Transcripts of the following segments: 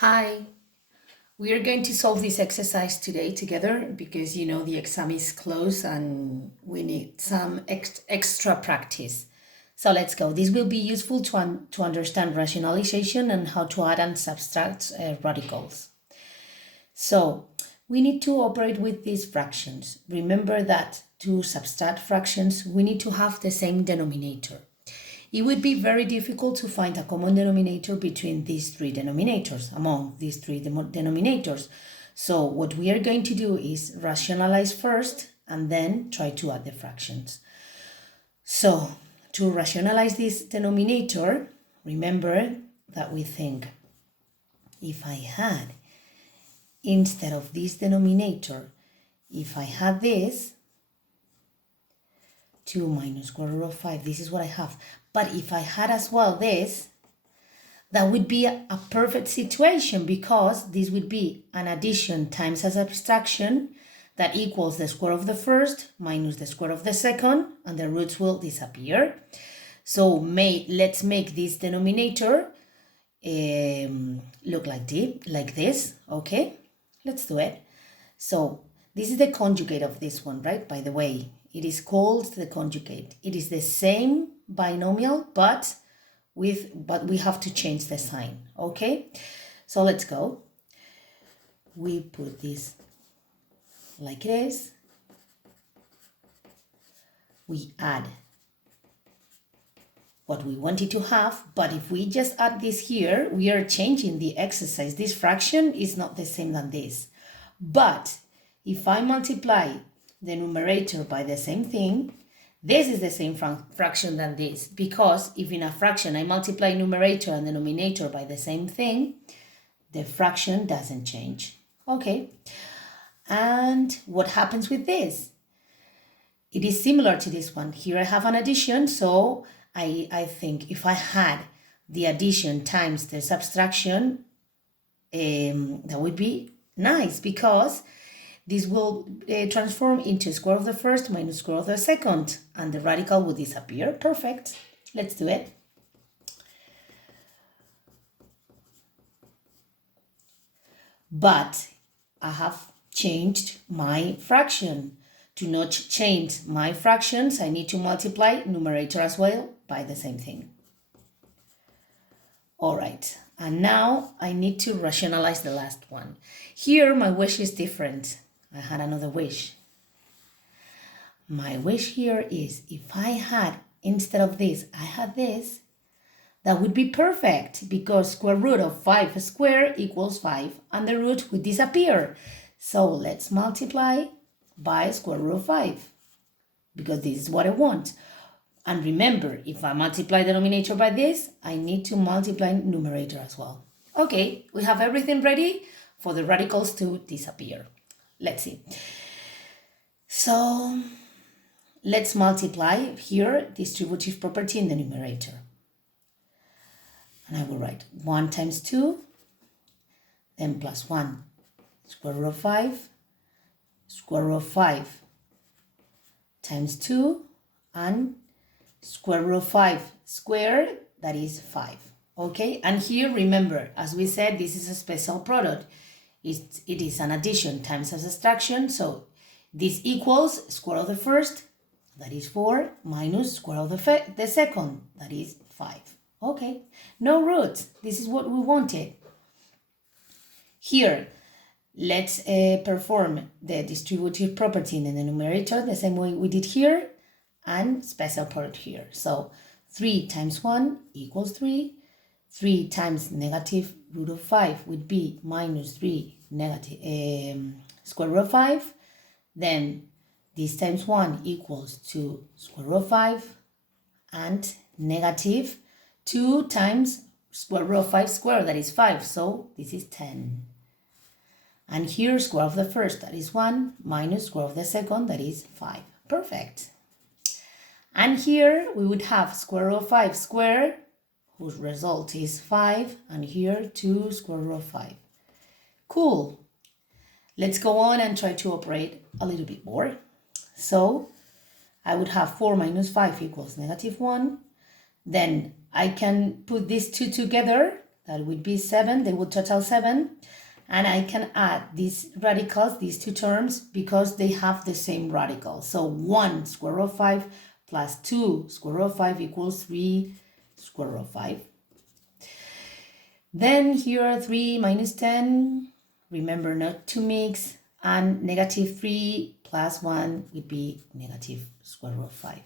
Hi, we are going to solve this exercise today together because the exam is close and we need some extra practice. So let's go. This will be useful to understand rationalization and how to add and subtract radicals. So we need to operate with these fractions. Remember that to subtract fractions, we need to have the same denominator. It would be very difficult to find a common denominator between these three denominators, among these three denominators. So what we are going to do is rationalize first and then try to add the fractions. So to rationalize this denominator, remember that we think if I had, instead of this denominator, if I had this, 2 minus square root of 5, this is what I have. But if I had as well this, that would be a perfect situation because this would be an addition times a subtraction that equals the square of the first minus the square of the second, and the roots will disappear. So let's make this denominator look like this, okay? Let's do it. So this is the conjugate of this one, right? By the way, it is called the conjugate. It is the same binomial, but we have to change the sign, okay? So let's go. We put this like it is. We add what we wanted to have, but if we just add this here, we are changing the exercise. This fraction is not the same than this. But if I multiply the numerator by the same thing, this is the same fraction than this, because if in a fraction I multiply numerator and denominator by the same thing, the fraction doesn't change. Okay, and what happens with this? It is similar to this one. Here I have an addition, so I think if I had the addition times the subtraction, that would be nice because this will transform into square of the first minus square of the second, and the radical will disappear. Perfect. Let's do it. But I have changed my fraction. To not change my fractions, I need to multiply numerator as well by the same thing. All right, and now I need to rationalize the last one. Here my wish is different. I had another wish. My wish here is if I had, instead of this, I had this, that would be perfect because square root of 5 squared equals 5 and the root would disappear. So let's multiply by square root of 5 because this is what I want. And remember, if I multiply the denominator by this, I need to multiply numerator as well. Okay, we have everything ready for the radicals to disappear. Let's see. So let's multiply here distributive property in the numerator. And I will write 1 times 2, then plus 1, square root of 5, square root of 5 times 2, and square root of 5 squared, that is 5. Okay, and here remember, as we said, this is a special product. It is an addition times a subtraction, so this equals square of the first, that is 4, minus square of the second, that is 5. Okay, no roots. This is what we wanted. Here, let's perform the distributive property in the numerator the same way we did here, and special product here. So 3 times 1 equals 3. 3 times negative root of 5 would be minus 3 negative square root of 5. Then this times 1 equals to square root of 5, and negative 2 times square root of 5 squared, that is 5. So this is 10. And here square of the first, that is 1, minus square of the second, that is 5. Perfect. And here we would have square root of 5 squared, whose result is 5, and here 2 square root of 5. Cool. Let's go on and try to operate a little bit more. So I would have 4 minus 5 equals negative 1. Then I can put these two together, that would be 7, they would total 7. And I can add these radicals, these two terms, because they have the same radical. So 1 square root of 5 plus 2 square root of 5 equals 3 square root of 5. Then here 3 minus 10, remember not to mix, and negative 3 plus 1 would be negative square root of 5.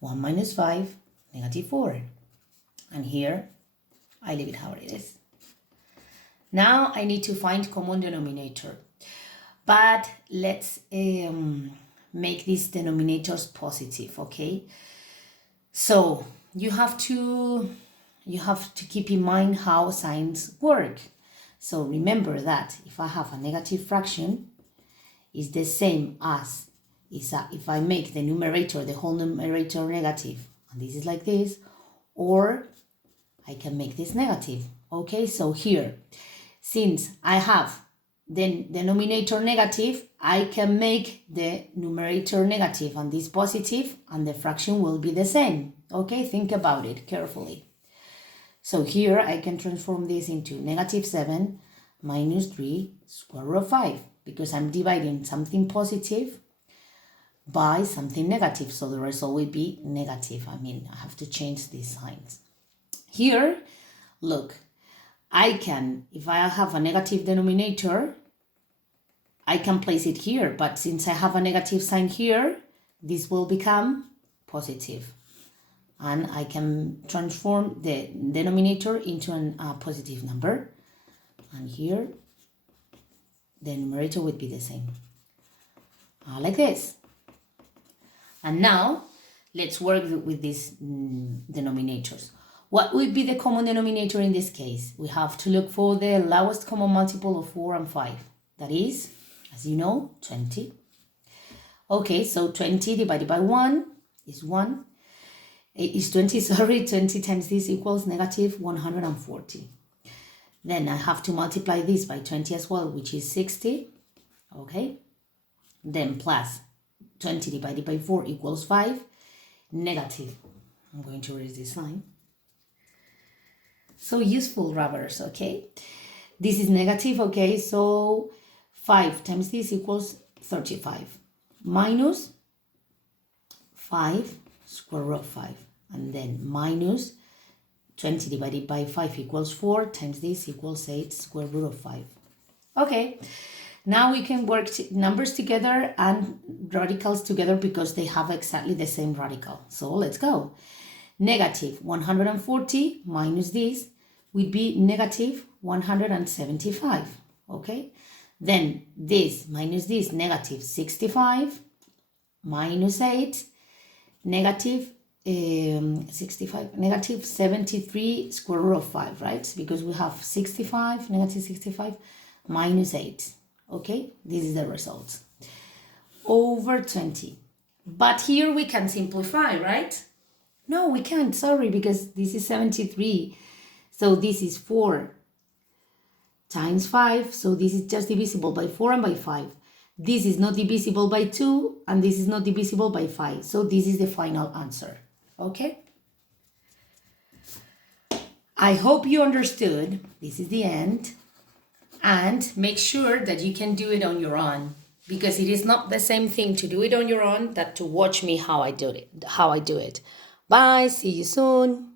1 minus 5, negative 4. And here I leave it how it is. Now I need to find common denominator, but let's make these denominators positive, okay? So you have to keep in mind how signs work. So remember that if I have a negative fraction, it's the same as if I make the numerator, the whole numerator negative, and this is like this, or I can make this negative. Okay, so here, since I have the denominator negative, I can make the numerator negative and this positive, and the fraction will be the same. Okay, think about it carefully. So here I can transform this into negative 7 minus 3 square root of 5, because I'm dividing something positive by something negative, so the result will be negative. I have to change these signs. Here, look, I can, if I have a negative denominator, I can place it here, but since I have a negative sign here, this will become positive. And I can transform the denominator into a positive number. And here, the numerator would be the same. Like this. And now, let's work with these denominators. What would be the common denominator in this case? We have to look for the lowest common multiple of 4 and 5. That is, as you know, 20. Okay, so 20 divided by 1 is 1. Is 20, sorry, 20 times this equals negative 140. Then I have to multiply this by 20 as well, which is 60. Okay, then plus 20 divided by 4 equals 5. Negative, I'm going to erase this line. So useful, rubbers, okay? This is negative, okay? So 5 times this equals 35. Minus 5 square root of 5. And then minus 20 divided by 5 equals 4 times this equals 8 square root of 5. Okay, now we can work numbers together and radicals together because they have exactly the same radical. So let's go. Negative 140 minus this would be negative 175. Okay, then this minus this, negative 65 minus 8, negative 65, negative 73 square root of 5, right? Because we have 65, negative 65 minus 8. Okay, this is the result. Over 20. But here we can simplify, right? No, we can't, sorry, because this is 73. So this is 4 times 5. So this is just divisible by 4 and by 5. This is not divisible by 2, and this is not divisible by 5. So this is the final answer. Okay? I hope you understood. This is the end. And make sure that you can do it on your own, because it is not the same thing to do it on your own that to watch me how I do it. Bye, see you soon.